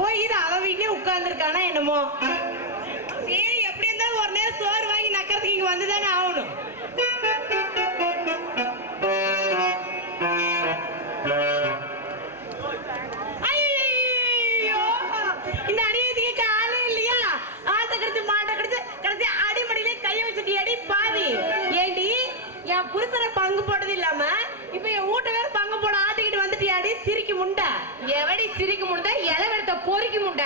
போய் இது அவ உட்கார்ந்துருக்கானா என்னமோ? சரி எப்படி இருந்தாலும் ஒரு நேரம் சோறு வாங்கி நக்கறதுக்கு இங்க வந்துதானே ஆகணும். பொறுக்க முண்ட.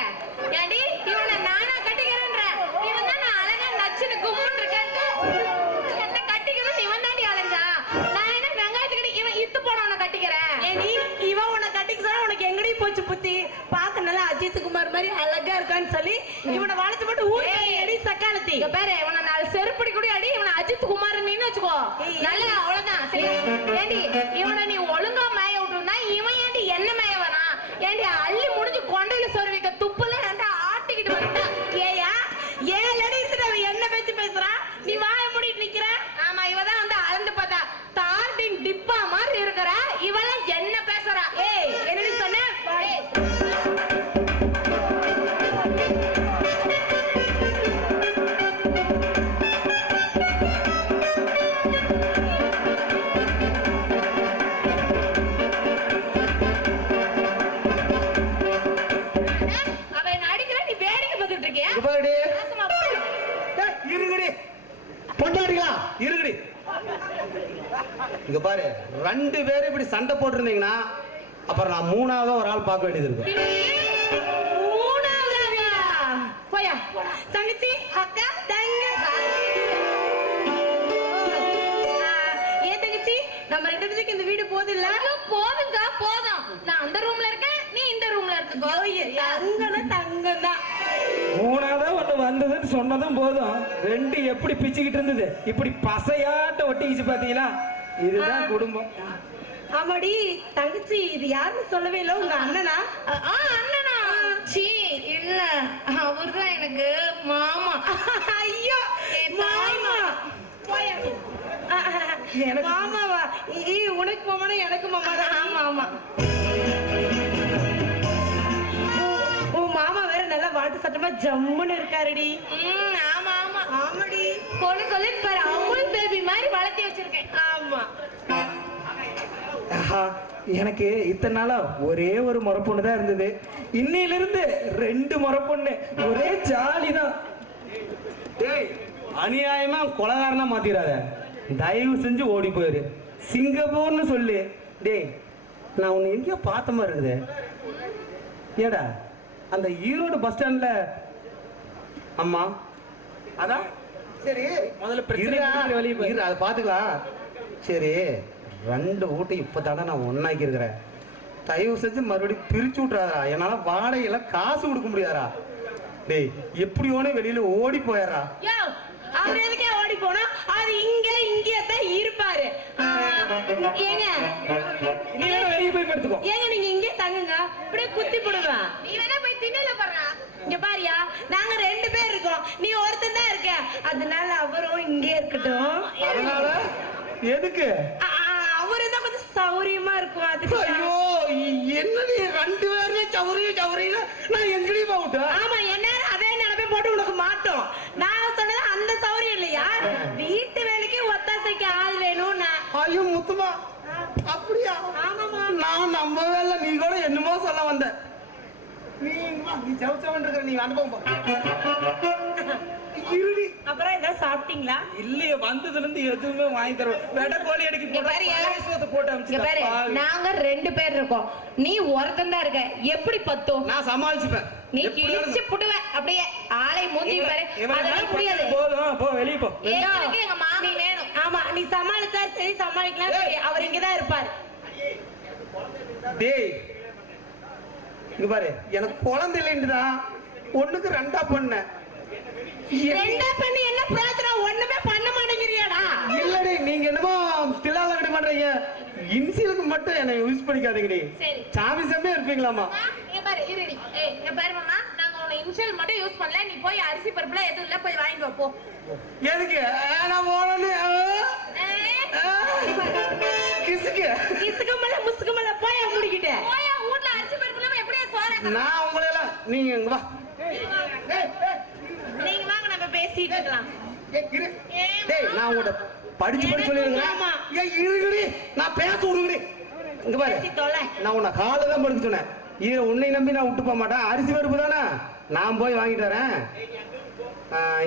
ஏண்டி இவனை நானா கட்டிக்கிறேன்ற? இவன் தான் நான் அழகா நச்சுன்னு கும்பிட்டு இருக்கேன் என்ன கட்டிக்கணும் இவன் தாண்டி அலைஞ்சா? நான் என்ன வெங்காயத்துக்கு இவன் இத்து போனவனை கட்டிக்கிறேன்? ஏண்டி இவன் உன்னை கட்டிக்க சொன்னா உனக்கு எங்கடி போச்சு புத்தி? பார்க்க நல்லா அஜித் குமார் மாதிரி அழகா இருக்கான்னு சொல்லி இவனை வளைச்சு போட்டு ஊருக்கு எடி சக்காலத்தி. இங்க பாரு இவனை நாலு செருப்படி கூட அடி இவனை அஜித் குமார் நீன்னு வச்சுக்கோ நல்ல அவ்வளவுதான். சரி. ஏண்டி இவனை நீ ஒழுங்கா மேய விட்டுருந்தா இவன் ஏண்டி என்ன மேய வரான் ஏண்டி இருங்கடி. இங்க பாரு ரெண்டு பேரும் இப்படி சண்டை போட்டிருந்தீங்கன்னா அப்புறம் நான் மூணாவதா ஒரு ஆள் பார்க்க வேண்டியது இருக்கும் மூணாவதா போயா. தங்கச்சி? அக்கா? தங்க ஏன் தங்கச்சி? நம்ம ரெண்டு பேருக்கு இந்த வீடு போதும் இல்ல? போதுங்க போதும். நான் அந்த ரூம்ல இருக்கேன் நீ இந்த ரூம்ல இருந்துக்கோ. தங்கம்னா தங்கம் தான் மூணாவதா ஒண்ணு வந்ததுன்னு சொன்னதும் போதும். ரெண்டு எப்படி பிச்சுக்கிட்டு இருந்தது? இப்படி பசையாட்ட ஒட்டிக்கிச்சு பாத்தீங்களா? இதுதான் குடும்பம். ஆமாடி தங்கச்சி இது யாருன்னு சொல்லவே இல்லை. உங்க அண்ணனா? அண்ணனா. சீ இல்ல. அவர்தான் எனக்கு மாமா. ஐயோ மாமா. மாமாவா? உனக்கு மாமானா எனக்கு மாமா தான் ஆமா ஆமா. சட்டமா ஜம்முன்னு இருக்காருடி. ம் ஆமா ஆமா. ஆமாடி. கொழு கொழுன்னு பாரு அமுல் பேபி மாதிரி வளர்த்தி வச்சிருக்கேன். ஆமா. ஆஹா, எனக்கு இத்தனை நாளா ஒரே ஒரு முறை பொண்ணு தான் இருந்தது. இன்னையில இருந்து ரெண்டு முறை பொண்ணு ஒரே ஜாலி தான் டேய் அநியாயமா கொலகாரனா மாத்திராத. தயவு செஞ்சு ஓடி போயிரு. சிங்கப்பூர்னு சொல்லு. டேய் நான் உன்னை எங்கேயோ பார்த்த மாதிரி இருக்குது. ஏடா அந்த ஈரோடு பஸ் ஸ்டாண்ட்ல அம்மா. அதான் சரி. முதல்ல பிரச்சனை அதை பார்த்துக்கலாம். சரி. ரெண்டு வீட்டை இப்போதானே நான் ஒன்னாக்கி இருக்கிறேன் தயவு செஞ்சு மறுபடியும் பிரிச்சு விட்றாதா என்னால வாடகையெல்லாம் காசு கொடுக்க முடியாதா டேய் எப்படி ஓனே வெளியில ஓடி போயிடுறா அவர் எதுக்கே ஓடி போனா? அது இங்க இங்கே தான் இருப்பாரு ஏங்க போய் படுத்துக்கோ. ஏங்க நீங்க இங்கே தங்குங்க. அப்படியே குத்தி போடுவேன் நீ வேணா போய் திண்ணையில பாடுறா. இங்க பாரியா நாங்க ரெண்டு பேர் இருக்கோம். நீ ஒருத்தன் தான் இருக்க. அதனால அவரும் இங்கே இருக்கட்டும். அதனால எதுக்கு? அவரு தான் கொஞ்சம் சௌரியமா இருக்கும். அதுக்கு ஐயோ என்னடி ரெண்டு பேருமே சௌரிய சௌரியில நான் எங்கடி போகட்டும் ஆமா என்ன அதே நினைப்பே போட்டு உனக்கு மாட்டோம். நான் சொன்னது அந்த சௌரியம் இல்லையா? வீட்டு வேலைக்கு ஒத்தாசைக்கு ஆள் வேணும்னா. ஐயோ முத்துமா. நான் நம்பவே இல்லை. நீ கூட என்னமோ சொல்ல வந்த. நீ நீ சவுச்சவன் இருக்கிற நீ அனுபவம். இருடி அப்புறம் ஏதாவது சாப்பிட்டீங்களா? இல்லையே வந்ததுல இருந்து எதுவுமே வாங்கி தர வெட கோழி அடிக்க போட்டு போட்டு நாங்க ரெண்டு பேர் இருக்கோம். நீ ஒருத்தன் தான் இருக்க. எப்படி பத்தும்? நான் சமாளிச்சுப்பேன். நீ கிழிச்சு புடுவ. அப்படியே ஆளை மூஞ்சி பாரு. அதெல்லாம் முடியாது. போதும் போ வெளியே போ. எங்க மாமி வேணும். ஆமா. நீ சமாளிச்சா சரி சமாளிக்கலாம் அவர் இங்கதான் இருப்பார். டேய் இங்க பாரு. எனக்கு குழந்தை இல்லைன்னுடா. ஒண்ணுக்கு ரெண்டா பண்ண. ரெண்டா பண்ணி என்ன பிரயோஜனம்? ஒண்ணுமே பண்ண மாட்டேங்கிறியாடா. இல்லடி நீங்க என்னமோ தில்லால கட்டி பண்றீங்க இன்சியலுக்கு மட்டும் என்னை யூஸ் பண்ணிக்காதீங்கடி. சாமி செம்மையா இருப்பீங்களாமா? இங்க பாரு இருடி. ஏய் இங்க பாரு மாமா. நாங்க உன்னை இன்ஷியல் மட்டும் யூஸ் பண்ணல. நீ போய் அரிசி பருப்புல எதுவும் இல்ல போய் வாங்கிட்டு வா போ. எதுக்கு? நான் கிசுக்கு முசுக்கமல்ல போய் முடிக்கிட்ட போயா வீட்ல அரிசி பருப்புல எப்படியா சோற நான் உங்களை எல்லாம் நீங்க இங்க வா. நீங்க வாங்க நம்ம பேசிட்டு இருக்கலாம். டேய் நான் உங்கள்ட்ட படிச்சு படிச்சு சொல்லிருக்கேன் ஆமா. ஏய் இருங்கடி. நான் பேச விடுங்கடி. இங்க பாரு. நான் உன்னை காலை தான் படுக்க சொன்னேன் இது உன்னை நம்பி நான் விட்டு போக மாட்டேன். அரிசி பருப்பு தானே? நான் போய் வாங்கிட்டு வரேன்.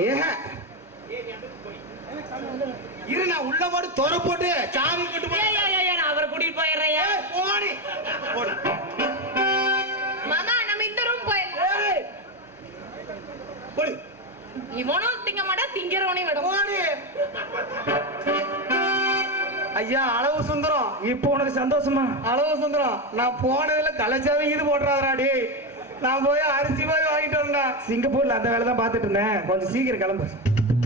ஏன் இரு நான் உள்ள போட்டு தொர போட்டு ஏய், நான் அவரை கூட்டிட்டு போயிடுறேன் ஏய், போடி. ஐயா அளவு சுந்தரம். இப்போ உனக்கு சந்தோஷமா? அளவு சுந்தரம் நான் போனதுல கலைச்சாவே இது போட்டுறாதடா டேய். நான் போய் அரிசி போய் வாங்கிட்டு வந்தேன் சிங்கப்பூர்ல அந்த வேலை தான் பார்த்துட்டு இருந்தேன். கொஞ்சம் சீக்கிரம் கிளம்பு.